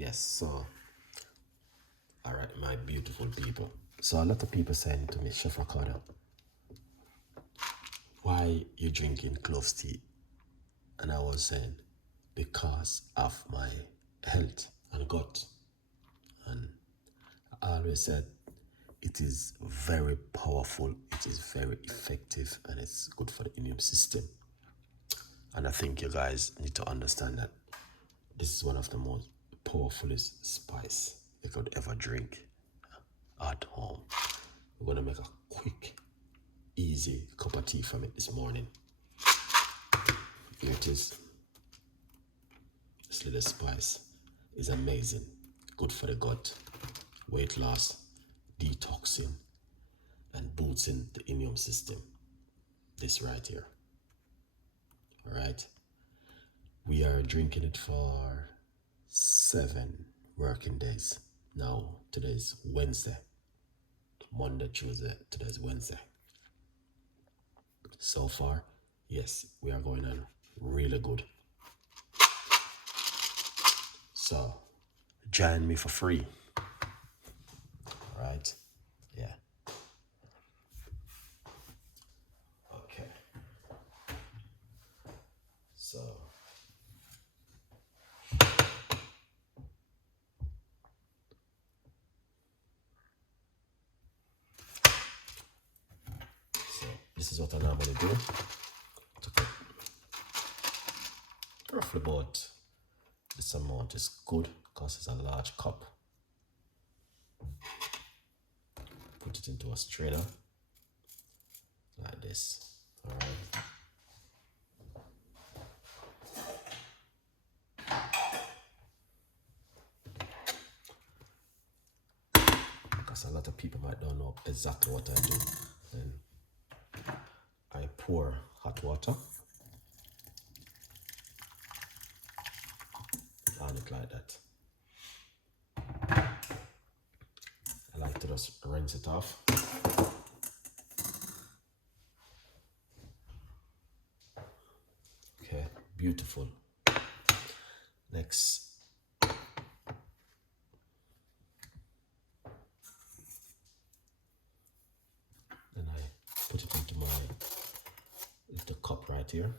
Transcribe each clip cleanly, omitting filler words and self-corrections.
Yes, so, all right, my beautiful people. So a lot of people saying to me, Chef Ricardo, why you drinking cloves tea? And I was saying, because of my health and gut. And I always said, it is very powerful, it is very effective, and it's good for the immune system. And I think you guys need to understand that this is one of the most powerfulest spice you could ever drink at home. We're gonna make a quick, easy cup of tea from it this morning. Here it is. This little spice is amazing. Good for the gut, weight loss, detoxing, and boosting the immune system. This right here. Alright? We are drinking it for 7 working days. Now, today's Wednesday. Monday, Tuesday, today's Wednesday. So far, yes, we are going on really good. So, join me for free. Right? Yeah. Okay. So, this is what I normally do. To put roughly about this amount is good because it's a large cup. Put it into a strainer like this. All right. Because a lot of people might not know exactly what I do. Then I pour hot water on it like that. I like to just rinse it off. Okay, beautiful. Next, then I put it into my little cup right here.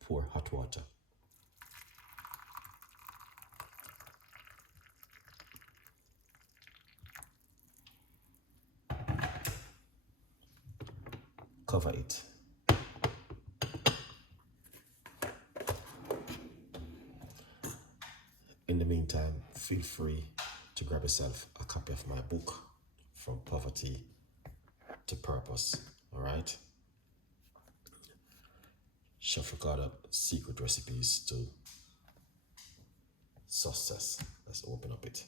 Pour hot water. Cover it. In the meantime, feel free to grab yourself a copy of my book, From Poverty to Purpose. All right? Chef Ricardo, Secret Recipes to Success. Let's open up it.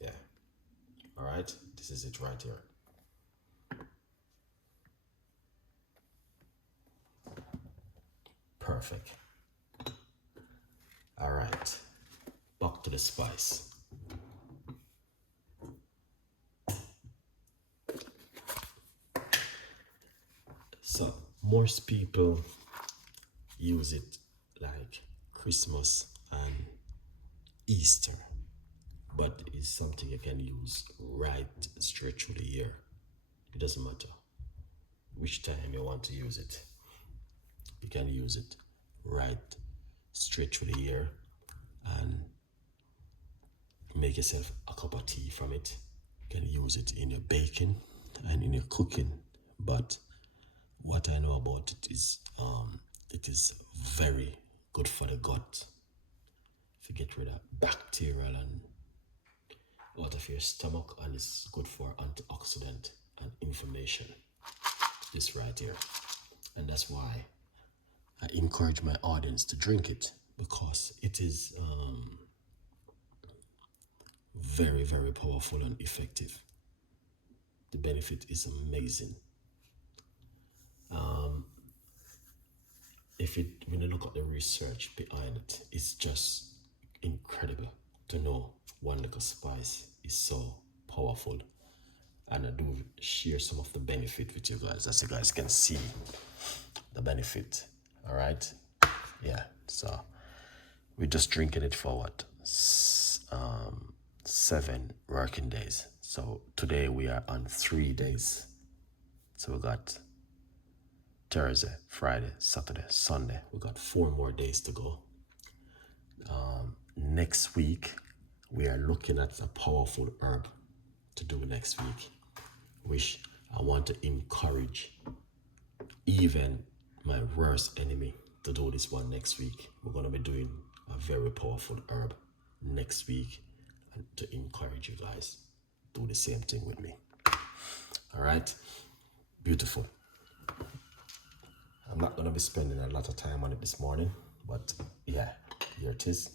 Yeah. All right? This is it right here. Perfect. All right. Back to the spice. So, most people use it like Christmas and Easter, but it's something you can use right straight through the year. It doesn't matter which time you want to use it. You can use it right straight through the year and make yourself a cup of tea from it. You can use it in your baking and in your cooking, but what I know about it is very good for the gut. If you get rid of bacterial and out of your stomach, and it's good for antioxidant and inflammation. This right here. And that's why I encourage my audience to drink it, because it is very, very powerful and effective. The benefit is amazing. When you look at the research behind it, it's just incredible to know one little spice is so powerful And I do share some of the benefit with you guys, as you guys can see the benefit. All right, yeah. So we're just drinking it for what, 7 working days. So today we are on 3 days. So we got Thursday, Friday, Saturday, Sunday. We got 4 more days to go. Next week, we are looking at a powerful herb to do next week, which I want to encourage even my worst enemy to do this one next week. We're going to be doing a very powerful herb next week, and to encourage you guys, do the same thing with me. All right, beautiful. I'm not going to be spending a lot of time on it this morning, but yeah, here it is.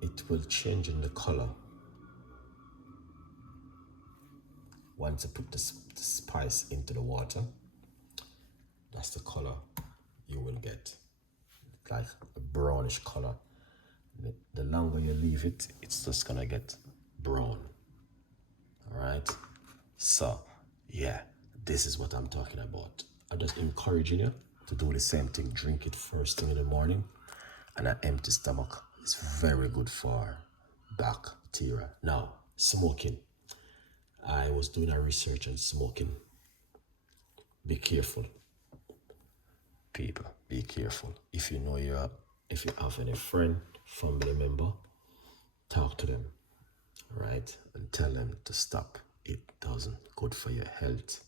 It will change in the color once I put the spice into the water. That's the color you will get, like a brownish color. The longer you leave it, it's just gonna get brown. All right, so yeah, this is what I'm talking about. I'm just encouraging you to do the same thing. Drink it first thing in the morning, and an empty stomach is very good for bacteria. Now, smoking. I was doing a research on smoking. Be careful, people. Be careful. If you know if you have any friend, family member, talk to them, right, and tell them to stop. It doesn't good for your health,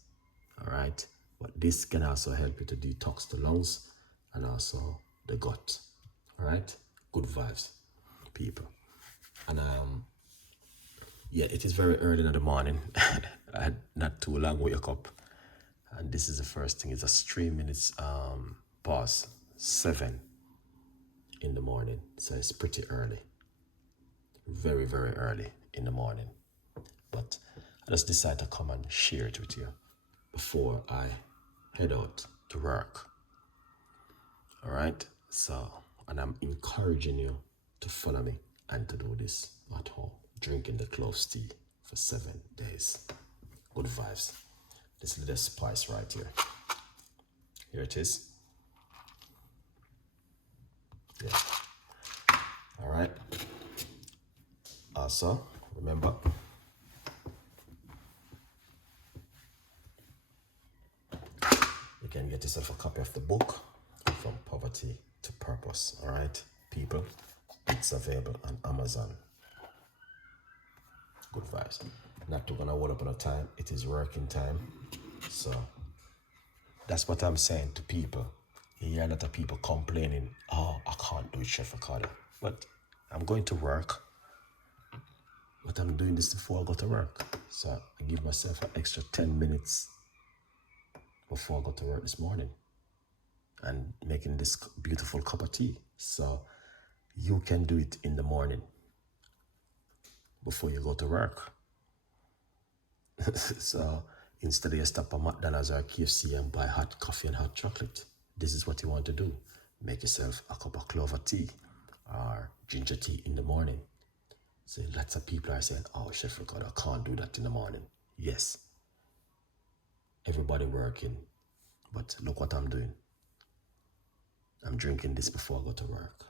all right. But this can also help you to detox the lungs and also the gut, all right. Good vibes, people. And yeah, it is very early in the morning. I had not too long wake up, and this is the first thing. It's a 3 minutes past 7 in the morning, so it's pretty early, very very early in the morning. But I just decided to come and share it with you before I head out to work. All right, so, and I'm encouraging you to follow me and to do this at home, drinking the Cloves tea for 7 days. Good vibes. This little spice right here. Here it is. Yeah. All right. Also, remember, you can get yourself a copy of the book, From Poverty to Purpose. All right, people. It's available on Amazon. Good vibes. Not too gonna hold up on a time. It is working time. So that's what I'm saying to people. You hear a lot of people complaining, oh, I can't do it, Chef Ricardo. But I'm going to work. But I'm doing this before I go to work. So I give myself an extra 10 minutes before I go to work this morning and making this beautiful cup of tea. So you can do it in the morning before you go to work. So instead of you stop at McDonald's or KFC and buy hot coffee and hot chocolate, this is what you want to do. Make yourself a cup of clover tea or ginger tea in the morning. So lots of people are saying, oh, Chef Ricardo, I can't do that in the morning. Yes, everybody working, but look what I'm doing. I'm drinking this before I go to work.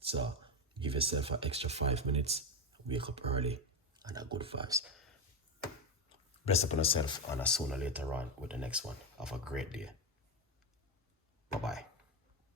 So give yourself an extra 5 minutes, wake up early, and a good vibes. Bless upon yourself, and I'll sooner later on with the next one. Have a great day. Bye-bye.